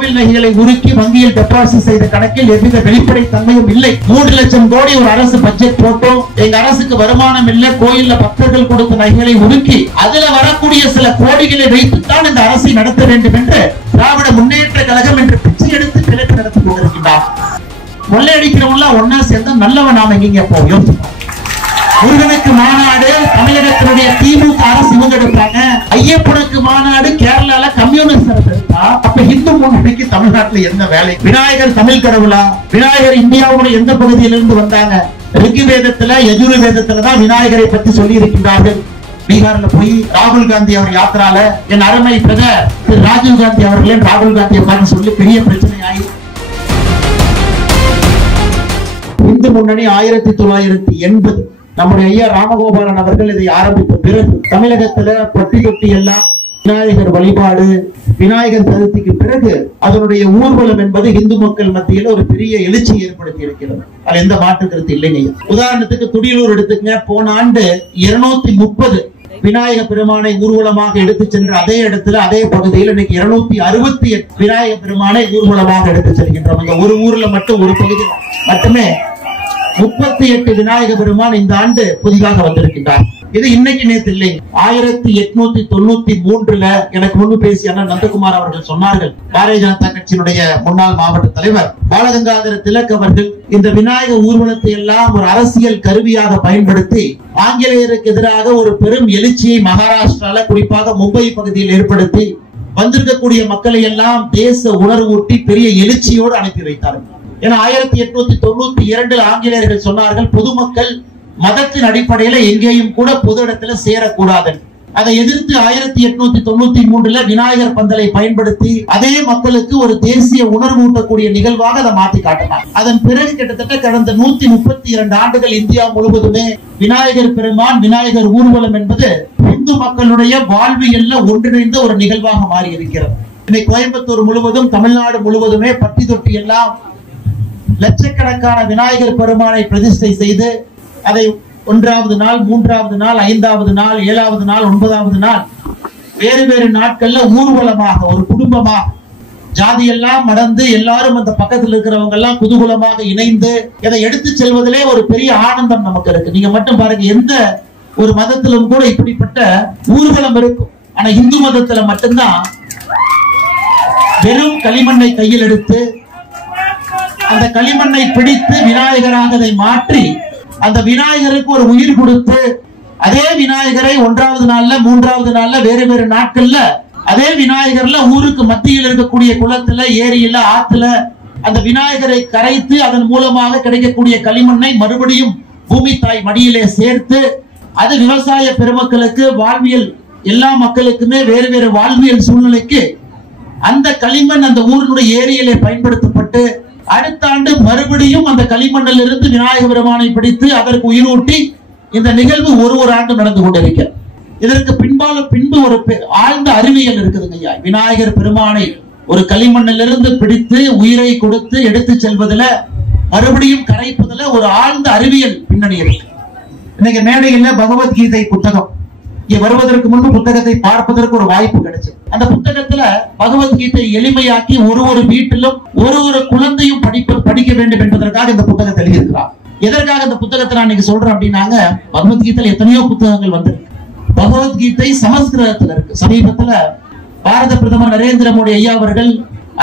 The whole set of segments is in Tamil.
கோவில் நகைகளை உருக்கி வங்கியில் டெபாசிட் செய்த கணக்கில் எவ்வித வெளிப்படை தன்மையும் இல்லை. 3 லட்சம் கோடி ஒரு அரசு பட்ஜெட் போட்டோம். எங்க அரசுக்கு வருமானம் இல்ல. கோயில்ல பக்தர்கள் கொடுத்த நகைகளை உருக்கி அதுல வரக்கூடிய சில கோடிகளை வைத்துத்தான் இந்த அரசை நடத்த வேண்டும் என்று திராவிட முன்னேற்ற கழகம் என்று பிச்சை எடுத்து கிழக்கு நடத்தி கொண்டிருக்கிறார். கொள்ளையடிக்கிறவங்க ஒன்னா சேர்ந்தா நல்லவன் நாம எங்க போவோம்? முருகனுக்கு மாநாடு தமிழகத்தினுடைய திமுக அரசு இவங்க எடுப்பாங்க. ஐயப்பனுக்கு மாநாடு கேரளால கம்யூனிஸ்ட் அரசு எடுத்தா, அப்ப இந்து முன்னணிக்கு தமிழ்நாட்டில் என்ன வேலை? விநாயகர் தமிழ் கடவுளா? விநாயகர் இந்தியாவுடைய எந்த பகுதியிலிருந்து வந்தாங்க? ரிக்வேதத்துல யஜுர்வேதத்துல தான் விநாயகரை பற்றி சொல்லி இருக்கின்றார்கள். பீகார்ல போய் ராகுல் காந்தி அவர் யாத்திரால என் அருமை பிரதர் திரு ராஜீவ் காந்தி அவர்களே ராகுல் காந்தியை பார்த்து சொல்லி பெரிய பிரச்சனையாயி இந்து முன்னணி 1980 நம்முடைய ஐயா ராமகோபாலன் அவர்கள் இதை ஆரம்பித்த பிறகு தமிழகத்துல பட்டி தொட்டி எல்லாம் விநாயகர் வழிபாடு, விநாயகர் சதுர்த்திக்கு பிறகு அதனுடைய ஊர்வலம் என்பது இந்து மக்கள் மத்தியில் ஒரு பெரிய எழுச்சி ஏற்படுத்தி இருக்கிறது. அது எந்த மாற்று கருத்து இல்லைங்க. உதாரணத்துக்கு துடியலூர் எடுத்துங்க. போன ஆண்டு 230 விநாயக பெருமானை ஊர்வலமாக எடுத்து சென்ற அதே இடத்துல அதே பகுதியில் இன்னைக்கு 268 விநாயக பெருமானை ஊர்வலமாக எடுத்து செல்கின்றோம். இந்த ஒரு ஊர்ல மட்டும் ஒரு பகுதி மட்டுமே 38 விநாயக பெருமான் இந்த ஆண்டு புதிதாக வந்திருக்கின்றார். இது இன்னைக்கு நேற்று இல்லை. 1893 எனக்கு முன்பு பேசிய அண்ணன் நந்தகுமார் அவர்கள் சொன்னார்கள். பாரதிய ஜனதா கட்சியினுடைய முன்னாள் மாவட்ட தலைவர் பாலகங்காதர திலக் அவர்கள் இந்த விநாயக ஊர்வலத்தை எல்லாம் ஒரு அரசியல் கருவியாக பயன்படுத்தி ஆங்கிலேயருக்கு எதிராக ஒரு பெரும் எழுச்சியை மகாராஷ்டிரால குறிப்பாக மும்பை பகுதியில் ஏற்படுத்தி வந்திருக்கக்கூடிய மக்களை எல்லாம் தேச உணர்வூட்டி பெரிய எழுச்சியோடு அனுப்பி வைத்தார்கள். ஏன்னா 1892 ஆங்கிலேயர்கள் சொன்னார்கள் பொதுமக்கள் மதத்தின் அடிப்படையில எங்கேயும் கூட பொது இடத்துல சேரக்கூடாது. அதை எதிர்த்து 1893 விநாயகர் பந்தலை பயன்படுத்தி அதே மக்களுக்கு ஒரு தேசிய உணர்வு ஊட்டக்கூடிய நிகழ்வாக அதை மாற்றி காட்டினார். அதன் பிறகு கிட்டத்தட்ட கடந்த 132 ஆண்டுகள் இந்தியா முழுவதுமே விநாயகர் பெருமான் விநாயகர் ஊர்வலம் என்பது இந்து மக்களுடைய வாழ்வியல்ல ஒன்றிணைந்த ஒரு நிகழ்வாக மாறி இருக்கிறது. இன்னைக்கு கோயம்புத்தூர் முழுவதும் தமிழ்நாடு முழுவதுமே பட்டி தொட்டி எல்லாம் லட்சக்கணக்கான விநாயகர் பெருமானை பிரதிஷ்டை செய்து அதை 1வது நாள் 3வது நாள் 5வது நாள் 7வது நாள் 9வது நாள் வேறு வேறு நாட்கள்ல ஊர்வலமாக ஒரு குடும்பமாக ஜாதி எல்லாம் மறந்து எல்லாரும் அந்த பக்கத்தில் இருக்கிறவங்க எல்லாம் குதூகலமாக இணைந்து இதை எடுத்து செல்வதிலே ஒரு பெரிய ஆனந்தம் நமக்கு இருக்கு. நீங்க மட்டும் பாருங்க, எந்த ஒரு மதத்திலும் கூட இப்படிப்பட்ட ஊர்வலம் இருக்கும். ஆனா இந்து மதத்துல மட்டும்தான் வெறும் களிமண்ணை கையில் எடுத்து அந்த களிமண்ணை பிடித்து விநாயகராக அதை மாற்றி அந்த விநாயகருக்கு ஒரு உயிர் கொடுத்து அதே விநாயகரை 1வது நாள்ல 3வது நாள்ல வேறு வேறு நாட்கள்ல அதே விநாயகர்ல ஊருக்கு மத்தியில் இருக்கக்கூடிய குளத்துல ஏரியில ஆத்துல அந்த விநாயகரை கரைத்து அதன் மூலமாக கிடைக்கக்கூடிய களிமண்ணை மறுபடியும் பூமி தாய் மடியிலே சேர்த்து அது விவசாய பெருமக்களுக்கு வாழ்வியல் எல்லா மக்களுக்குமே வேறு வேறு வாழ்வியல் சூழ்நிலைக்கு அந்த களிமண் அந்த ஊரினுடைய ஏரியிலே பயன்படுத்தப்பட்டு அடுத்த ஆண்டு மறுபடியும் அந்த களிமண்ணில் இருந்து விநாயக பெருமானை பிடித்து அதற்கு உயிரூட்டி இந்த நிகழ்வு ஒரு ஆண்டு நடந்து கொண்டிருக்கிறது. இதற்கு பின்பு ஒரு ஆழ்ந்த அறிவியல் இருக்குதுங்க ஐயா. விநாயகர் பெருமானை ஒரு களிமண்ணிலிருந்து பிடித்து உயிரை கொடுத்து எடுத்து செல்வதில் மறுபடியும் கரைப்பதில் ஒரு ஆழ்ந்த அறிவியல் பின்னணி இருக்கு. இன்னைக்கு மேடையில் பகவத்கீதை புத்தகம் இங்க வருவதற்கு முன்பு புத்தகத்தை பார்ப்பதற்கு ஒரு வாய்ப்பு கிடைச்சது. அந்த புத்தகத்துல பகவத்கீதை எளிமையாக்கி ஒரு வீட்டிலும் ஒரு குழந்தையும் படிக்க வேண்டும் என்பதற்காக இந்த புத்தகத்தை எழுதியிருக்கிறார். எதற்காக இந்த புத்தகத்தை நான் இன்னைக்கு சொல்றேன் அப்படின்னாங்க, பகவத்கீதையில எத்தனையோ புத்தகங்கள் வந்திருக்கு. பகவத்கீதை சமஸ்கிருதத்துல இருக்கு. சமீபத்துல பாரத பிரதமர் நரேந்திர மோடி ஐயா அவர்கள்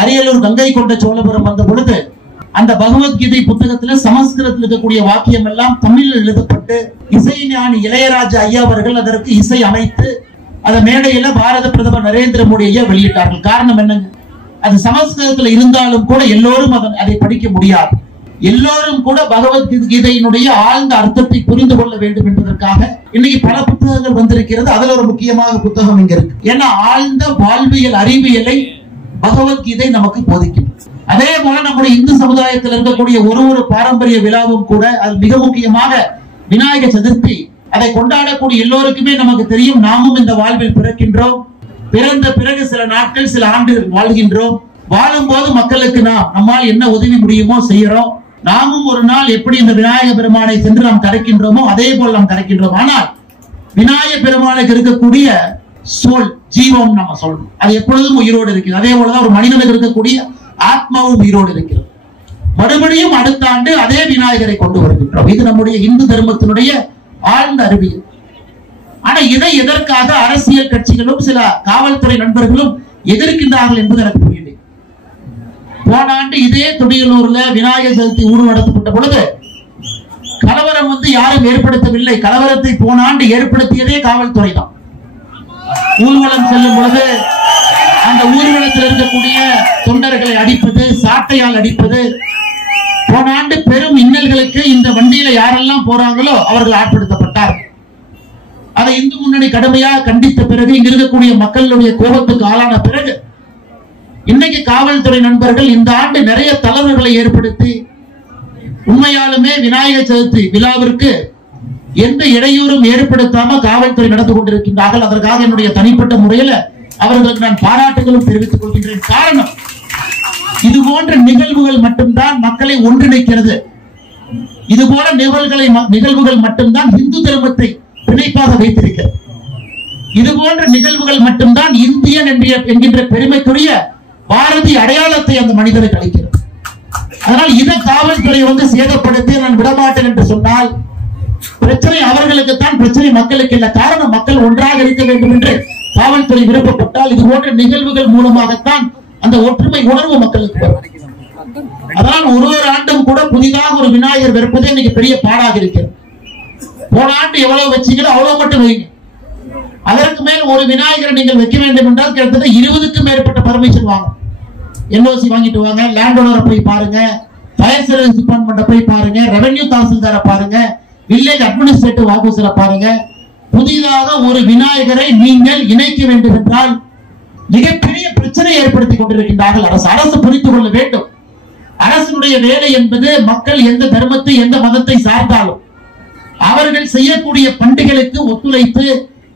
அரியலூர் கங்கை கொண்ட சோழபுரம் வந்த பொழுது அந்த பகவத்கீதை புத்தகத்துல சமஸ்கிருதத்தில் இருக்கக்கூடிய வாக்கியம் எல்லாம் தமிழில் எழுதப்பட்டு இசைஞானி இளையராஜா ஐயா அவர்கள் அதற்கு இசை அமைத்து அந்த மேடையில பாரத பிரதமர் நரேந்திர மோடி ஐயா வெளியிட்டார்கள். காரணம் என்னங்க, அது சமஸ்கிருதத்தில் இருந்தாலும் கூட எல்லோரும் அதை படிக்க முடியாது. எல்லோரும் கூட பகவத்கீதையினுடைய ஆழ்ந்த அர்த்தத்தை புரிந்து கொள்ள வேண்டும் என்பதற்காக இன்னைக்கு பல புத்தகங்கள் வந்திருக்கிறது. அதுல ஒரு முக்கியமாக புத்தகம் இங்க இருக்கு. ஏன்னா ஆழ்ந்த வாழ்வியல் அறிவியலை பகவத்கீதை நமக்கு போதிக்கும். அதே போல நம்முடைய இந்து சமுதாயத்தில் இருக்கக்கூடிய ஒரு பாரம்பரிய விழாவும் கூட அது மிக முக்கியமாக விநாயகர் சதுர்த்தி. அதை கொண்டாடக்கூடிய எல்லோருக்குமே நமக்கு தெரியும், நாமும் இந்த வாழ்வில் பிறக்கின்றோம். பிறந்த பிறகு சில நாட்கள் சில ஆண்டுகள் வாழ்கின்றோம். வாழும் போது மக்களுக்கு நம்மால் என்ன உதவி முடியுமோ செய்யறோம். நாமும் ஒரு நாள் எப்படி இந்த விநாயக பெருமானை சென்று நாம் கரைக்கின்றோமோ அதே போல் நாம் கரைக்கின்றோம். ஆனால் விநாயக பெருமானுக்கு இருக்கக்கூடிய சோல், ஜீவம் நம்ம சொல்லணும். அது எப்பொழுதும் உயிரோடு இருக்கிறது. அதே போலதான் ஒரு மனிதனுக்கு இருக்கக்கூடிய ஆத்மாவும் உயிரோடு இருக்கிறது. மறுபடியும் அடுத்த ஆண்டு அதே விநாயகரை கொண்டு வருகின்றோம். இது நம்முடைய இந்து தர்மத்தினுடைய ஆழ்ந்த அறிவியல். ஆனா இதை எதற்காக அரசியல் கட்சிகளும் சில காவல்துறை நண்பர்களும் எதிர்க்கின்றார்கள் என்பது எனக்கு புரியல. போன ஆண்டு இதே துடியலூர்ல விநாயகர் சதுர்த்தி ஊர்வலம் நடத்தப்பட்ட பொழுது கலவரம் யாரும் ஏற்படுத்தவில்லை. கலவரத்தை போன ஆண்டு ஏற்படுத்தியதே காவல்துறை தான். ஊர்வலம் செல்லும் பொழுது அந்த ஊர்வலத்தில் இருக்கக்கூடிய தொண்டர்களை அடிப்பது, சாட்டையால் அடிப்பது, போன ஆண்டு பெரும் இன்னல்களுக்கு இந்த வண்டியில யாரெல்லாம் போறாங்களோ அவர்கள் ஆட்படுத்தப்பட்டார். அதை இந்து முன்னணி கடுமையாக கண்டித்த பிறகு, இங்க இருக்கக்கூடிய மக்களுடைய கோபத்துக்கு ஆளான பிறகு, இன்னைக்கு காவல்துறை நண்பர்கள் இந்த ஆண்டு நிறைய தளர்வுகளை ஏற்படுத்தி உண்மையாலுமே விநாயகர் சதுர்த்தி விழாவிற்கு எந்த இடையூறும் ஏற்படுத்தாம காவல்துறை நடந்து கொண்டிருக்கின்றார்கள். அதற்காக என்னுடைய தனிப்பட்ட முறையில் அவர்களுக்கு நான் பாராட்டுகளும் தெரிவித்துக் கொள்கின்றேன். காரணம், இது போன்ற நிகழ்வுகள் மட்டும்தான் மக்களை ஒன்றிணைக்கிறது. இது போல நிகழ்வுகள் மட்டும்தான் இந்து தர்மத்தை பிணைப்பாக வைத்திருக்கிறது. இது போன்ற நிகழ்வுகள் மட்டும்தான் இந்தியன் என்கின்ற பெருமைக்குரிய பாரதிய அடையாளத்தை அந்த மனிதனுக்கு அளிக்கிறது. அதனால் இதை காவல்துறை சேதப்படுத்தி நான் விடமாட்டேன் என்று சொன்னால் பிரச்சனை அவர்களுக்குத்தான், பிரச்சனை மக்களுக்கு இல்ல. காரணம், மக்கள் ஒன்றாக இருக்க வேண்டும் என்று காவல்துறை விருப்பப்பட்டால் இது போன்ற நிகழ்வுகள் மூலமாகத்தான் அந்த ஒற்றுமை உணர்வு மக்களுக்கு வரும். அதனால் ஒரு ஆண்டும் கூட புதிதாக ஒரு விநாயகர் வைப்பதே இன்னைக்கு பெரிய பாடாக இருக்கிறது. போன ஆண்டு எவ்வளவு வச்சீங்களோ அவ்வளவு மட்டும் வைங்க. அதற்கு மேல் ஒரு விநாயகரை நீங்கள் வைக்க வேண்டும் என்றால் கிட்டத்தட்ட 20க்கும் மேற்பட்ட பர்மிஷன் வாங்க. என்ஓசி வாங்கிட்டு வாங்க, லேண்ட் ஓனரை போய் பாருங்க, ஃபயர் சர்வீஸ் டிபார்ட்மெண்ட்டை போய் பாருங்க, ரெவென்யூ தாசில்தாரை பாருங்க, வில்லேஜ் அட்மினிஸ்ட்ரேட்டிவ் ஆபீசரை பாருங்க. புதிதாக ஒரு விநாயகரை நீங்கள் இணைக்க வேண்டும் என்றால் மிகப்பெரிய பிரச்சனை ஏற்படுத்தி கொண்டிருக்கின்றார்கள். அரசு புரிந்து கொள்ள வேண்டும். அரசுடைய வேலை என்பது மக்கள் எந்த தர்மத்தை, எந்த மதத்தை சார்ந்தாலும் அவர்கள் செய்யக்கூடிய பண்டிகைகளுக்கு ஒத்துழைத்து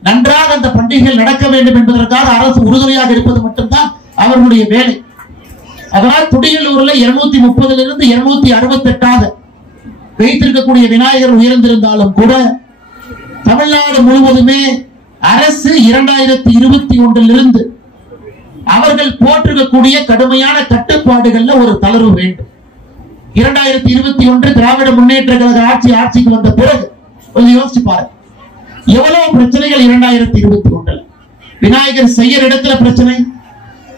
நன்றாக அந்த பண்டிகைகள் நடக்க வேண்டும் என்பதற்காக அரசு உறுதுணையாக இருப்பது மட்டும்தான் அவர்களுடைய வேலை. அதனால் துடியலூர்ல 230 268 வைத்திருக்கக்கூடிய விநாயகர் உயர்ந்திருந்தாலும் கூட தமிழ்நாடு முழுவதுமே அரசு 2021 அவர்கள் போட்டிருக்கக்கூடிய கடுமையான கட்டுப்பாடுகள்ல ஒரு தளர்வு வேண்டும். 2021 திராவிட முன்னேற்ற கழக ஆட்சிக்கு வந்த பிறகு கொஞ்சம் யோசிச்சு பாருங்க, எவ்வளவு பிரச்சனைகள் 2021 விநாயகர் செய்யற இடத்துல பிரச்சனை,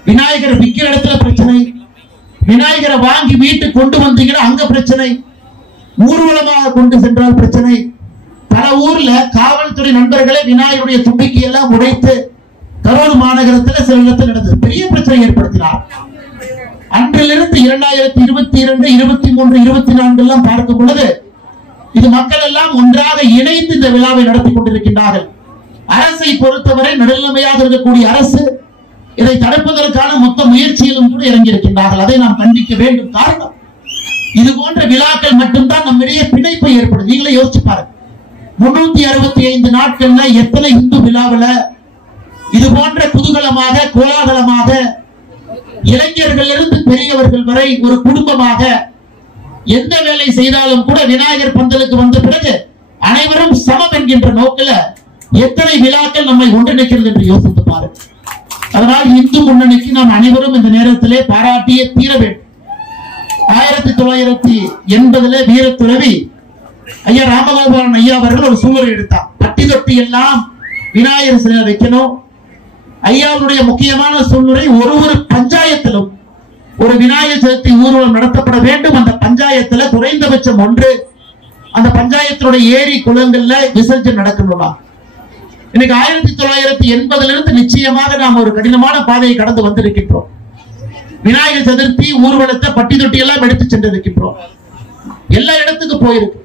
விநாயகர் விக்கிற இடத்துல பிரச்சனை, விநாயகரை வாங்கி வீட்டுக்கு கொண்டு வந்தீங்கன்னா அங்க பிரச்சனை, ஊர்வலமாக கொண்டு சென்றால் பிரச்சனை. பல ஊர்ல காவல்துறை நண்பர்களே விநாயகருடைய தும்பிக்கை எல்லாம் உடைத்து கரூர் மாநகரத்தில் சில இடத்தில் நடந்தது, பெரிய பிரச்சனை ஏற்படுத்தினார். அன்றிலிருந்து 2022, 23, 24 எல்லாம் பார்க்கும் பொழுது இது மக்கள் எல்லாம் ஒன்றாக இணைந்து இந்த விழாவை நடத்தி கொண்டிருக்கின்றார்கள். அரசை பொறுத்தவரை நடுநிலைமையாக இருக்கக்கூடிய அரசு இதை தடுப்பதற்கான மொத்த முயற்சியிலும் கூட இறங்கி இருக்கின்றார்கள். அதை நாம் கண்டிக்க வேண்டும். காரணம், இது போன்ற விழாக்கள் மட்டும்தான் நம்மிடையே பிணைப்பை ஏற்படும். நீங்களே யோசிச்சு பாருங்க, 365 நாட்கள்ல எத்தனை இந்து விழாவில் இது போன்ற குதூகலமாக, கோலாகலமாக, இளைஞர்கள் இருந்து பெரியவர்கள் வரை ஒரு குடும்பமாக எந்த வேலை செய்தாலும் கூட விநாயகர் பந்தலுக்கு வந்த பிறகு அனைவரும் சமம் என்கின்ற நோக்கில் எத்தனை விழாக்கள் நம்மை ஒன்றிணைக்கிறது என்று யோசித்து பாருங்கள். அதனால் இந்து முன்னணிக்கு நாம் அனைவரும் இந்த நேரத்திலே பாராட்டியே தீர வேண்டும். 1980 வீரத்துறவி ஐயா ராமகோபாலன் ஐயா அவர்கள் ஒரு சூழலை எடுத்தார். பட்டி தொட்டி எல்லாம் விநாயகர் சிலை வைக்கணும். ஐயாவுடைய முக்கியமான சூழ்நிலை, ஒரு பஞ்சாயத்திலும் ஒரு விநாயகர் சதுர்த்தி ஊர்வலம் நடத்தப்பட வேண்டும். அந்த பஞ்சாயத்துல குறைந்தபட்சம் ஒன்று அந்த பஞ்சாயத்தினுடைய ஏரி குளங்கள்ல விசர்ஜனை நடக்கணுமா. இன்னைக்கு 1980 நிச்சயமாக நாம் ஒரு கடினமான பாதையை கடந்து வந்திருக்கின்றோம். விநாயகர் சதுர்த்தி ஊர்வலத்தை பட்டி தொட்டி எல்லாம் எடுத்து சென்றிருக்கின்றோம். எல்லா இடத்துக்கு போயிருக்கு.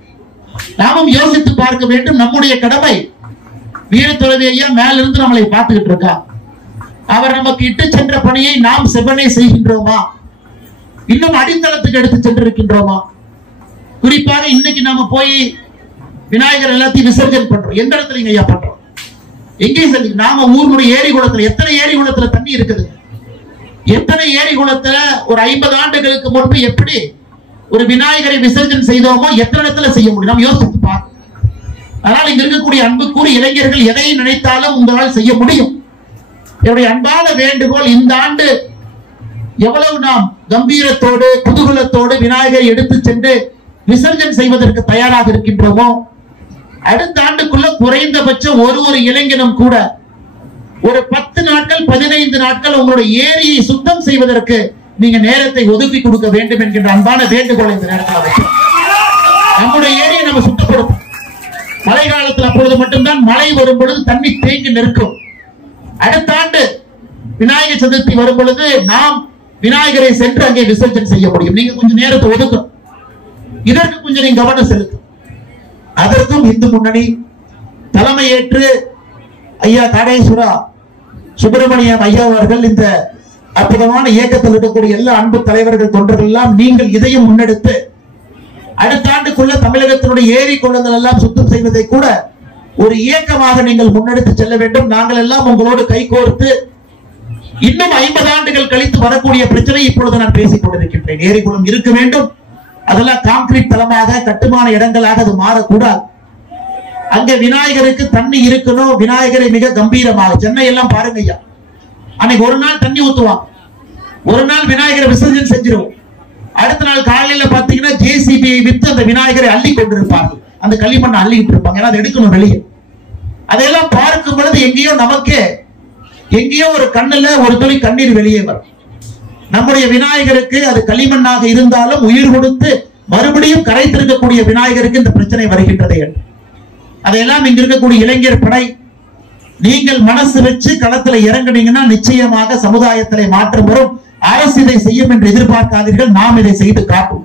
நாமும் யோசித்து பார்க்க வேண்டும். நம்முடைய கடமை, வீரத்துறவி ஐயா மேலிருந்து நம்மளை பார்த்துக்கிட்டு இருக்கா, அவர் நமக்கு இட்டு சென்ற பணியை நாம் செவ்வனே செய்கின்றோமா, இன்னும் அடித்தளத்துக்கு எடுத்து சென்றிருக்கின்றோமா? குறிப்பாக இன்னைக்கு நாம போய் விநாயகர் எல்லாத்தையும் விசர்ஜன் பண்றோம். எந்த இடத்துல ஐயா பண்றோம்? எங்கேயும் சரி, நாம ஊருடைய ஏரி குளத்துல, எத்தனை ஏரி குளத்துல தண்ணி இருக்குது? எத்தனை ஏரி குளத்துல ஒரு 50 ஆண்டுகளுக்கு முன்பு எப்படி ஒரு விநாயகரை விசர்ஜன் செய்தோமோ எத்தனை இடத்துல செய்ய முடியும்? நாம் யோசித்து பார்க்க. அதனால் இங்க இருக்கக்கூடிய அன்புக்கூறி இளைஞர்கள் எதை நினைத்தாலும் உங்களால் செய்ய முடியும். என்னுடைய அன்பான வேண்டுகோள், இந்த ஆண்டு எவ்வளவு நாம் கம்பீரத்தோடு குதூகலத்தோடு விநாயகரை எடுத்து சென்று விசர்ஜனை செய்வதற்கு தயாராக இருக்கின்றோமோ, அடுத்த ஆண்டுக்குள்ள குறைந்தபட்சம் ஒரு இளைஞனும் கூட ஒரு 10 நாட்கள் 15 நாட்கள் உங்களுடைய ஏரியை சுத்தம் செய்வதற்கு நீங்க நேரத்தை ஒதுக்கி கொடுக்க வேண்டும் என்கின்ற அன்பான வேண்டுகோளை இந்த நேரத்தில் வைக்கிறோம். நம்முடைய ஏரியை நம்ம சுத்தப்படுத்தும். மழை காலத்தில் அப்பொழுது மட்டும்தான் மழை வரும் பொழுது தண்ணி தேங்கி நிற்கும். அடுத்த ஆண்டு விநாயகர் சதுர்த்தி வரும் பொழுது நாம் விநாயகரை சென்று அங்கே விசர்ஜனை செய்ய முடியும். நீங்க கொஞ்சம் நேரத்தை ஒதுக்கும். இதற்கு கொஞ்சம் நீங்க கவனம் செலுத்தும். அதற்கும் இந்து முன்னணி தலைமையேற்று ஐயா காடேஸ்வரா சுப்பிரமணியம் ஐயா அவர்கள் இந்த அற்புதமான இயக்கத்தில் இருக்கக்கூடிய எல்லா அன்பு தலைவர்கள் தொண்டர்கள் எல்லாம் நீங்கள் இதையும் முன்னெடுத்து அடுத்த ஆண்டுக்குள்ள தமிழகத்தினுடைய ஏரி குளங்கள் எல்லாம் சுத்தம் செய்வதை கூட ஒரு இயக்கமாக நீங்கள் முன்னெடுத்து செல்ல வேண்டும். நாங்கள் எல்லாம் உங்களோடு கைகோர்த்து இன்னும் 50 ஆண்டுகள் கழித்து வரக்கூடிய பிரச்சனை இப்பொழுது நான் பேசிக் கொண்டிருக்கின்றேன். ஏரி குளம் இருக்க வேண்டும். அதெல்லாம் கான்கிரீட் தளமாக கட்டுமான இடங்களாக அது மாறக்கூடாது. அங்க விநாயகருக்கு தண்ணி இருக்கணும். விநாயகரை மிக கம்பீரமாக சென்னை எல்லாம் பாருங்க ஐயா, அன்னைக்கு ஒரு நாள் தண்ணி ஊத்துவாங்க, ஒரு நாள் விநாயகரை விசர்ஜனை செஞ்சிருவோம். அடுத்த நாள் காலையில பாத்தீங்கன்னா ஜேசிபியை வித்து அந்த விநாயகரை அள்ளி கொண்டிருப்பார்கள். அந்த களிமண்ணை அள்ளிட்டு இருப்பாங்க. ஏன்னா அதை எடுக்கணும் வெளியே. அதையெல்லாம் பார்க்கும் பொழுது எங்கேயோ நமக்கே எங்கேயோ ஒரு கண்ணுல ஒரு துளி கண்ணீர் வெளியே வரும். நம்முடைய விநாயகருக்கு அது களிமண்ணாக இருந்தாலும் உயிர் கொடுத்து மறுபடியும் கரைத்திருக்கக்கூடிய விநாயகருக்கு இந்த பிரச்சனை வருகின்றது என்று அதையெல்லாம் இங்க இருக்கக்கூடிய இளைஞர் படை நீங்கள் மனசு வச்சு களத்துல இறங்குனீங்கன்னா நிச்சயமாக சமுதாயத்திலே மாற்றம் வரும். அரசு இதை செய்யும் என்று எதிர்பார்க்காதீர்கள். நாம் இதை செய்து காட்டும்.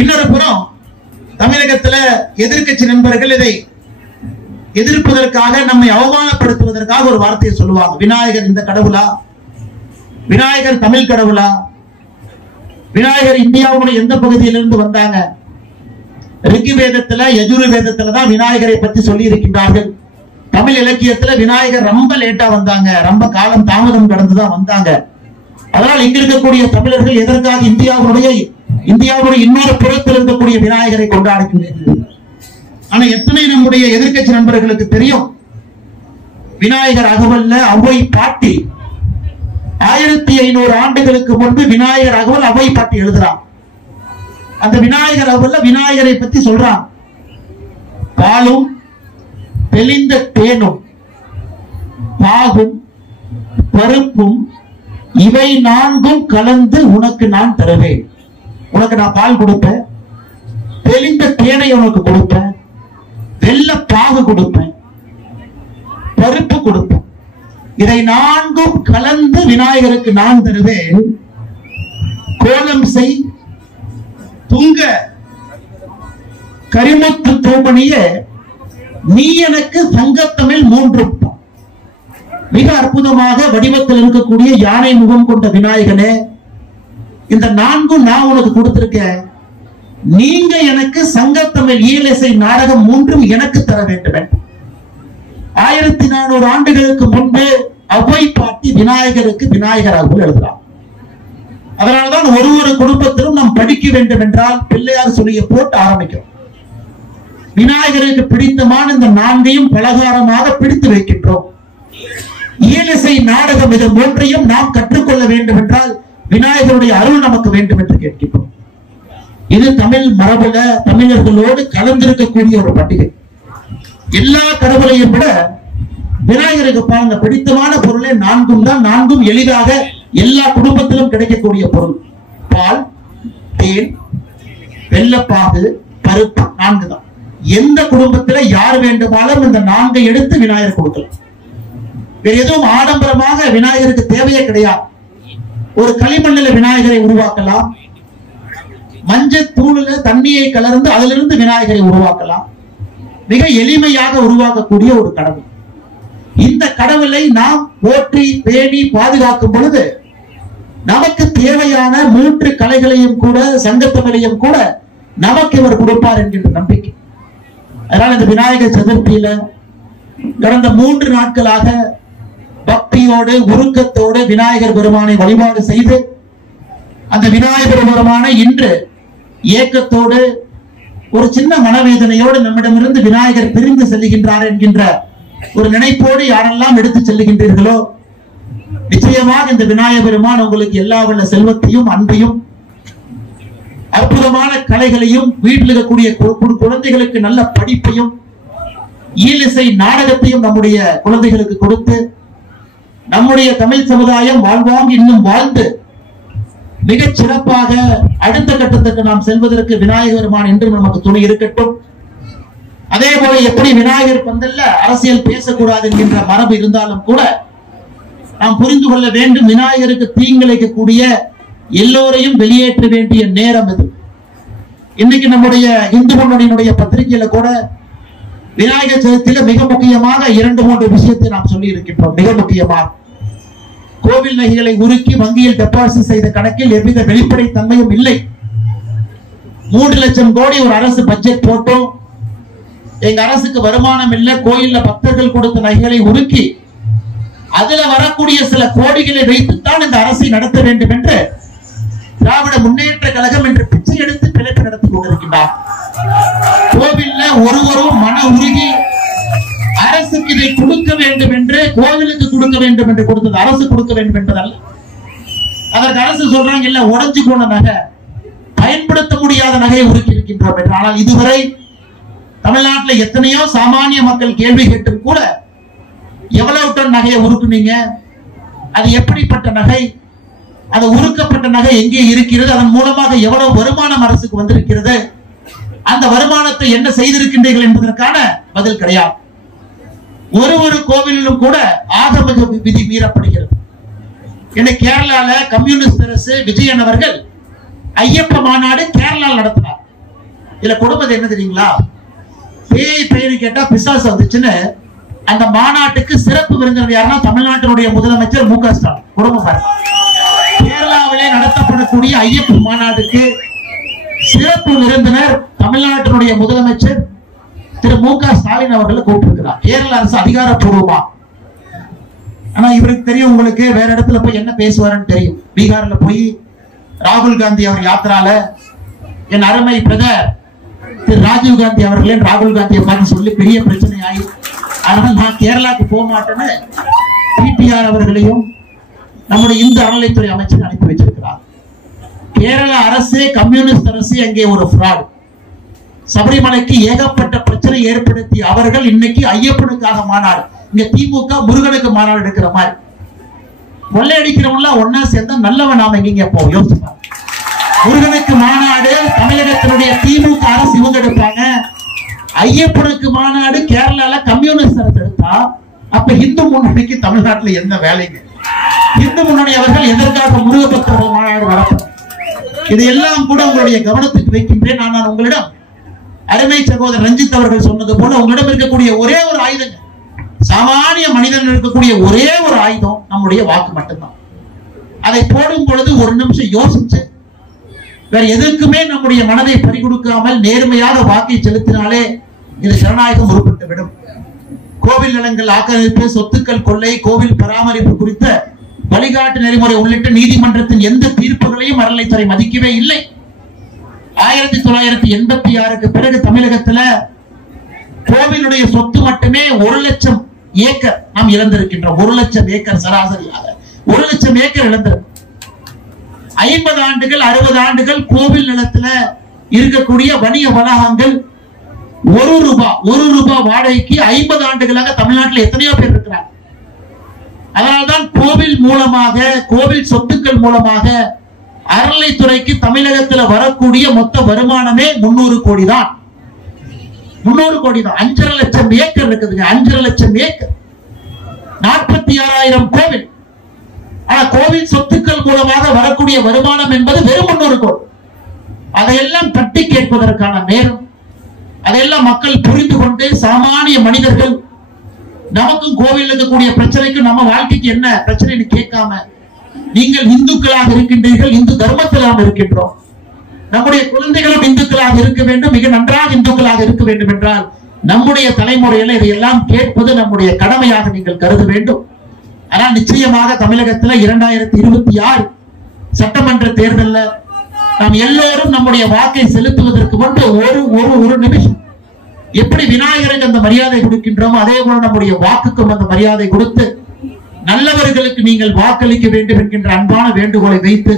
இன்னொரு புறம் தமிழகத்துல எதிர்க்கட்சி நண்பர்கள் இதை எதிர்ப்பதற்காக நம்மை அவமானப்படுத்துவதற்காக ஒரு வார்த்தையை சொல்லுவாங்க. விநாயகர் இந்த கடவுளா? விநாயகர் தமிழ் கடவுளா? விநாயகர் இந்தியாவுடைய எந்த பகுதியிலிருந்து வந்தாங்க? ரிக்கு வேதத்துல யஜுர் வேதத்துல தான் விநாயகரை பற்றி சொல்லி இருக்கின்றார்கள். தமிழ் இலக்கியத்துல விநாயகர் ரொம்ப லேட்டா வந்தாங்க, ரொம்ப காலம் தாமதம் கடந்துதான் வந்தாங்க. அதனால் இங்க இருக்கக்கூடிய தமிழர்கள் எதற்காக இந்தியாவுடைய இன்னொரு புறத்தில் இருக்கக்கூடிய விநாயகரை கொண்டாடுகின்றனர்? ஆனா எத்தனை நம்முடைய எதிர்க்கட்சி நண்பர்களுக்கு தெரியும், விநாயகர் அகவல்ல அவை பாட்டி 1500 ஆண்டுகளுக்கு முன்பு விநாயகர் அகவல் அவை பாட்டி எழுதுறான். அந்த விநாயகர் அகவல்ல விநாயகரை பத்தி சொல்றான். பாலும் தெளிந்த தேனும் பாகும் பருப்பும் இவை 4ம் கலந்து உனக்கு நான் தருவேன். உனக்கு நான் பால் கொடுப்பேன், தெளிந்த தேனை உனக்கு கொடுப்பேன், வெள்ள பாகு கொடுப்பேன், பருப்பு கொடுப்பேன். இதை 4ம் கலந்து விநாயகருக்கு நான் தருவேன். கோலம் செய் துங்க கரிமுத்து தூமணிய நீ எனக்கு சங்கத்தமிழ் 3. மிக அற்புதமாக வடிவத்தில் இருக்கக்கூடிய யானை முகம் கொண்ட விநாயகனே, இந்த 4ம் நான் உனக்கு கொடுத்திருக்கேன். நீங்க எனக்கு சங்கத்தமிழ் ஈழசை நாடகம் 3ம் எனக்கு தர வேண்டும். 1400 ஆண்டுகளுக்கு முன்பு அவை பாட்டி விநாயகருக்கு விநாயகர் அகவல் எழுதுறார். அதனால்தான் ஒரு குடும்பத்திலும் நாம் படிக்க வேண்டும் என்றால் பிள்ளையார் சொல்லிய போட்டு ஆரம்பிக்கிறோம். விநாயகருக்கு பிடித்தமான இந்த 4ஐயும் பலகாரமாக பிடித்து வைக்கின்றோம். ஈழசை நாடகம் இது 3ஐயும் நாம் கற்றுக்கொள்ள வேண்டும் என்றால் விநாயகருடைய அருள் நமக்கு வேண்டும் என்று கேட்கின்றோம். இது தமிழ் மரபுல தமிழர்களோடு கலந்திருக்கக்கூடிய ஒரு பண்டிகை. எல்லா கடவுளையும் விட விநாயகருக்கு பாருங்க பிடித்தமான பொருளே 4ம் தான். 4ம் எளிதாக எல்லா குடும்பத்திலும் கிடைக்கக்கூடிய பொருள். பால், தேன், வெள்ளப்பாகு, பருப்பு 4 தான். எந்த குடும்பத்துல யார் வேண்டுமானாலும் இந்த 4ஐ எடுத்து விநாயகர் கொடுக்கலாம். வேற எதுவும் ஆடம்பரமாக விநாயகருக்கு தேவையே கிடையாது. ஒரு களிமண்ணில் விநாயகரை உருவாக்கலாம், மஞ்சள் தூளில் தண்ணியை கலந்து அதிலிருந்து விநாயகரை உருவாக்கலாம். மிக எளிமையாக உருவாக்கக்கூடிய ஒரு கடவுள். இந்த கடவுளை நாம் போற்றி பேணி பாதுகாக்கும் பொழுது நமக்கு தேவையான 3 கலைகளையும் கூட சங்கத்தமிழையும் கூட நமக்கு இவர் கொடுப்பார் என்கின்ற நம்பிக்கை. அதனால இந்த விநாயகர் சதுர்த்தியில கடந்த 3 நாட்களாக பக்தியோடு உருக்கத்தோடு விநாயகர் பெருமானை வழிபாடு செய்து அந்த விநாயகர் பெருமான இன்று ஏக்கத்தோடு ஒரு சின்ன மனவேதனையோடு நம்மிடமிருந்து விநாயகர் பிரிந்து செல்லுகின்றார் என்கின்ற ஒரு நினைப்போடு யாரெல்லாம் எடுத்து செல்லுகின்றீர்களோ நிச்சயமாக இந்த விநாயக பெருமான் உங்களுக்கு எல்லா வல்ல செல்வத்தையும் அன்பையும் அற்புதமான கலைகளையும் வீட்டில் இருக்கக்கூடிய குழந்தைகளுக்கு நல்ல படிப்பையும் ஈலிசை நாடகத்தையும் நம்முடைய குழந்தைகளுக்கு கொடுத்து நம்முடைய தமிழ் சமுதாயம் வாழ்வாங்க இன்னும் வாழ்ந்து மிகச் சிறப்பாக அடுத்த கட்டத்துக்கு நாம் செல்வதற்கு விநாயகர் பெருமான் என்றும் நமக்கு துணை இருக்கட்டும். அதே போல எப்படி விநாயகர் பந்தல்ல அரசியல் பேசக்கூடாது என்கின்ற மரபு இருந்தாலும் கூட நாம் புரிந்து கொள்ள வேண்டும், விநாயகருக்கு தீங்கிழைக்கக்கூடிய எல்லோரையும் வெளியேற்ற வேண்டிய நேரம் இது. இன்னைக்கு நம்முடைய இந்து முன்னணியினுடைய பத்திரிகையில கூட விநாயகர் சதுர்த்தியில மிக முக்கியமாக 2-3 விஷயத்தை நாம் சொல்லி இருக்கின்றோம். மிக முக்கியமாக கோவில் நகைகளை உருக்கி வங்கியில் டெபாசிட் செய்த கணக்கில் எவ்வித வெளிப்படை தன்மையும் இல்லை. 3 லட்சம் கோடி ஒரு அரசு பட்ஜெட் போட்டோம், எங்க அரசுக்கு வருமானம் இல்லை, கோயில்ல பக்தர்கள் கொடுத்த நகைகளை உருக்கி அதுல வரக்கூடிய சில கோடிகளை வைத்துத்தான் இந்த அரசை நடத்த வேண்டும் என்று திராவிட முன்னேற்ற கழகம் என்று பிச்சை எடுத்து பிழைப்பு நடத்தி கொண்டிருக்கின்றார். கோவில்ல ஒருவரும் மன உருகி அரசுக்கு இதை கொடுக்க வேண்டும் என்று, கோவிலுக்கு கொடுக்க வேண்டும் என்று கொடுத்தது அரசு கொடுக்க வேண்டும் என்பதல்ல. அதற்கு அரசு சொல்றாங்க இல்ல உடைஞ்சு போன நகை, பயன்படுத்த முடியாத நகையை உருக்கி இருக்கின்றோம் என்று. ஆனால் இதுவரை தமிழ்நாட்டில் எத்தனையோ சாமானிய மக்கள் கேள்வி கேட்டும் கூட எவ்வளவு டன் நகையை உருக்குனீங்க, அது எப்படிப்பட்ட நகை, அது உருக்கப்பட்ட நகை எங்கே இருக்கிறது, அதன் மூலமாக எவ்வளவு வருமானம் அரசுக்கு வந்திருக்கிறது, அந்த வருமானத்தை என்ன செய்திருக்கின்றீர்கள் என்பதற்கான பதில் கிடையாது. ஒரு கோவிலிலும் கூட ஆகம விதி மீறப்படுகிறது. இன்னைக்கு கேரளால கம்யூனிஸ்ட் அரசு விஜயன் அவர்கள் ஐயப்ப மாநாடு கேரளாவில் நடத்தினார். இதுல கொடுப்பது என்ன தெரியுங்களா, பேய் பெயர் கேட்டா பிசாசு வந்துச்சுன்னு அந்த மாநாட்டுக்கு சிறப்பு விருந்தினர் யாருன்னா தமிழ்நாட்டினுடைய முதலமைச்சர் மு க ஸ்டாலின். குடும்பம் கேரளாவிலே நடத்தப்படக்கூடிய ஐயப்ப மாநாட்டுக்கு சிறப்பு விருந்தினர் தமிழ்நாட்டினுடைய முதலமைச்சர் திரு மு க ஸ்டாலின் அவர்களை கூப்பிட்டிருக்கிறார். கேரள அரசு அதிகாரப்பூர்வமா. ஆனா இவருக்கு தெரியும், உங்களுக்கு வேற இடத்துல போய் என்ன பேசுவாருன்னு தெரியும். பீகார்ல போய் ராகுல் காந்தி அவர் யாத்திரால என் அருமை பிரதர் திரு ராஜீவ் காந்தி அவர்களே ராகுல் காந்தியை பார்த்து சொல்லி பெரிய பிரச்சனை ஆகி, அதனால நான் கேரளாக்கு போக மாட்டேன்னு பிடிஆர் அவர்களையும் நம்முடைய இந்து அறநிலைத்துறை அமைச்சர் அனுப்பி வச்சிருக்கிறார். கேரள அரசு கம்யூனிஸ்ட் அரசு அங்கே ஒரு ஃப்ராட். சபரிமலைக்கு ஏகப்பட்ட பிரச்சனை ஏற்படுத்தி அவர்கள் இன்னைக்கு ஐயப்பனுக்காக மாநாடு, இங்க திமுக முருகனுக்கு மாநாடு எடுக்கிற மாதிரி. கொள்ளையடிக்கிறவங்க ஒன்னா சேர்ந்தா நல்லவன் நாம எங்க போவோம் யோசிப்பாங்க. முருகனுக்கு மாநாடு தமிழகத்தினுடைய திமுக அரசு இவங்க எடுப்பாங்க, ஐயப்பனுக்கு மாநாடு கேரளால கம்யூனிஸ்ட் அரசு எடுத்தா அப்ப இந்து முன்னணிக்கு தமிழ்நாட்டுல என்ன வேலைங்க? இந்து முன்னணி அவர்கள் எதற்காக முருக பக்தர்கள் மாநாடு நடத்தும்? இதையெல்லாம் கூட உங்களுடைய கவனத்துக்கு வைக்கின்றேன். நான் உங்களிடம் அருமை சகோதரர் ரஞ்சித் அவர்கள் சொன்னது போல உங்களிடம் இருக்கக்கூடிய ஒரே ஒரு ஆயுதம், சாமானிய மனிதன் இருக்கக்கூடிய ஒரே ஒரு ஆயுதம் நம்முடைய வாக்கு மட்டும்தான். அதை போடும் பொழுது ஒரு நிமிஷம் யோசிச்சு வேற எதற்குமே நம்முடைய மனதை பறிகொடுக்காமல் நேர்மையாக வாக்கை செலுத்தினாலே இது ஜனநாயகம் உருப்பட்டு விடும். கோவில் நிலங்கள் ஆக்கிரமிப்பு, சொத்துக்கள் கொள்ளை, கோவில் பராமரிப்பு குறித்த வழிகாட்டு நெறிமுறை உள்ளிட்ட நீதிமன்றத்தின் எந்த தீர்ப்புகளையும் அறநிலைத்துறை மதிக்கவே இல்லை. 1986க்கு பிறகு தமிழகத்துல கோவிலுடைய சொத்து மட்டுமே 1 லட்சம் ஏக்கர் நாம் இழந்திருக்கின்றோம். 1 லட்சம் ஏக்கர் சராசரியாக 1 லட்சம் ஏக்கர் இழந்திருக்கும். 50 ஆண்டுகள் 60 ஆண்டுகள் கோவில் நிலத்துல இருக்கக்கூடிய வணிக வளாகங்கள் 1 ரூபாய் வாடகைக்கு 50 ஆண்டுகளாக தமிழ்நாட்டில் எத்தனையோ பேர் இருக்கிறார். அதனால்தான் கோவில் மூலமாக, கோவில் சொத்துக்கள் மூலமாக அறநிலைத்துறைக்கு தமிழகத்தில் வரக்கூடிய மொத்த வருமானமே 300 கோடி தான். 300 கோடி தான். 5.5 லட்சம் ஏக்கர் இருக்குதுங்க. 5.5 லட்சம் ஏக்கர், 46,000 கோவில். ஆனா கோவில் சொத்துக்கள் மூலமாக வரக்கூடிய வருமானம் என்பது வெறும் 300 கோடி. அதையெல்லாம் தட்டி கேட்பதற்கான நேரம், அதையெல்லாம் மக்கள் புரிந்து கொண்டு சாமானிய மனிதர்கள் நமக்கும் கோவில் இருக்கக்கூடிய பிரச்சனைக்கும் நம்ம வாழ்க்கைக்கு என்ன பிரச்சனைன்னு கேட்காம, நீங்கள் இந்துக்களாக இருக்கின்றீர்கள், இந்து தர்மத்தில் நாம் இருக்கின்றோம், நம்முடைய குழந்தைகளும் இந்துக்களாக இருக்க வேண்டும், மிக நன்றாக இந்துக்களாக இருக்க வேண்டும் என்றால் நம்முடைய தலைமுறையில இதையெல்லாம் கேட்பது நம்முடைய கடமையாக நீங்கள் கருத வேண்டும். ஆனால் நிச்சயமாக தமிழகத்தில் 2026 சட்டமன்ற தேர்தலில் நாம் எல்லோரும் நம்முடைய வாக்கை செலுத்துவதற்கு முன்பு ஒரு நிமிஷம் எப்படி விநாயகருக்கு அந்த மரியாதை கொடுக்கின்றோமோ அதே போல நம்முடைய வாக்குக்கும் அந்த மரியாதை கொடுத்து நல்லவர்களுக்கு நீங்கள் வாக்களிக்க வேண்டும் என்கின்ற அன்பான வேண்டுகோளை வைத்து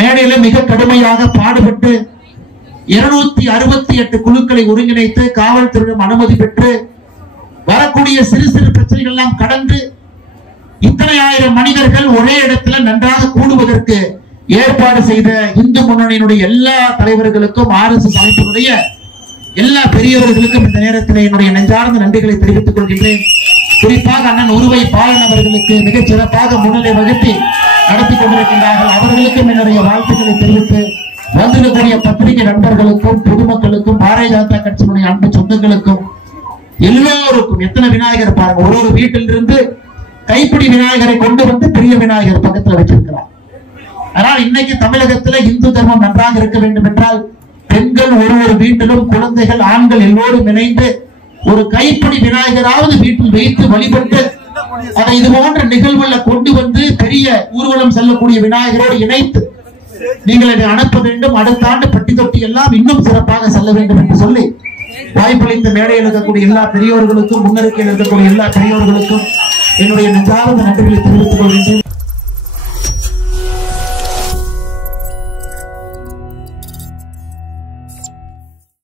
மேடையில மிக கடுமையாக பாடுபட்டு 268 குழுக்களை ஒருங்கிணைத்து காவல்துறையிடம் அனுமதி பெற்று வரக்கூடிய சிறு சிறு பிரச்சனைகள் எல்லாம் கடந்து இத்தனை ஆயிரம் மனிதர்கள் ஒரே இடத்துல நன்றாக கூடுவதற்கு ஏற்பாடு செய்த இந்து முன்னணியினுடைய எல்லா தலைவர்களுக்கும் RSS அமைப்பினுடைய எல்லா பெரியவர்களுக்கும் இந்த நேரத்தில் என்னுடைய நெஞ்சார்ந்த நன்றிகளை தெரிவித்துக் கொள்கின்றேன். குறிப்பாக அண்ணன் உருவை பாலன் அவர்களுக்கு மிகச் சிறப்பாக முன்னிலை வகுத்து நடத்தி கொண்டிருக்கின்றார்கள். அவர்களுக்கும் என்னுடைய வாழ்த்துக்களை தெரிவித்து வந்திருக்கக்கூடிய பத்திரிகை நண்பர்களுக்கும் பொதுமக்களுக்கும் பாரதிய ஜனதா கட்சியினுடைய அன்பு சொந்தங்களுக்கும் எல்லோருக்கும் எத்தனை விநாயகர் பாருங்க, ஒரு வீட்டிலிருந்து கைப்பிடி விநாயகரை கொண்டு வந்து பெரிய விநாயகர் பக்கத்தில் வச்சிருக்கிறார். ஆனால் இன்னைக்கு தமிழகத்துல இந்து தர்மம் நன்றாக இருக்க வேண்டும் என்றால் பெண்கள் ஒரு வீட்டிலும் குழந்தைகள் ஆண்கள் எல்லோரும் இணைந்து ஒரு கைப்பிடி விநாயகராவது வீட்டில் வைத்து வழிபட்டு அதை இது போன்ற நிகழ்வுல கொண்டு வந்து பெரிய ஊர்வலம் செல்லக்கூடிய விநாயகரோடு இணைத்து நீங்கள் இதை அனுப்ப வேண்டும். அடுத்த ஆண்டு பட்டி தொட்டி எல்லாம் இன்னும் சிறப்பாக செல்ல வேண்டும் என்று சொல்லி வாய்ப்பளித்த மேடையில் இருக்கக்கூடிய எல்லா பெரியோர்களுக்கும் முன்னறிக்கையில் இருக்கக்கூடிய எல்லா பெரியோர்களுக்கும் என்னுடைய நெஞ்சார்ந்த நன்றிகளை தெரிவித்துக் கொள்கின்றேன்.